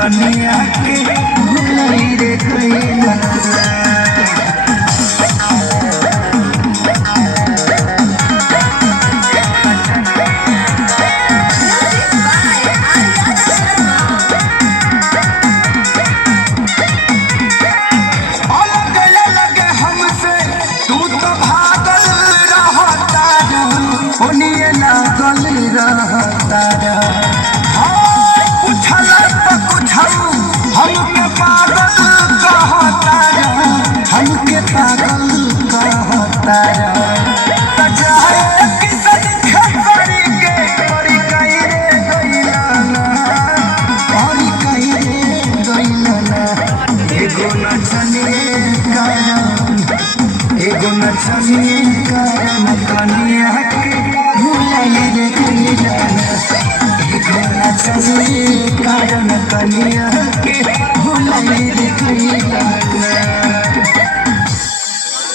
कनिया के भुलाई रे गइला। हमके पागल कहता जाए किसन खरी के परी कई रे गइलाना परी कई रे गइलाना। एगो नचनिए कारण कनिया के भुलाई रे गइलाना। एगो नचनिए कारण कनिया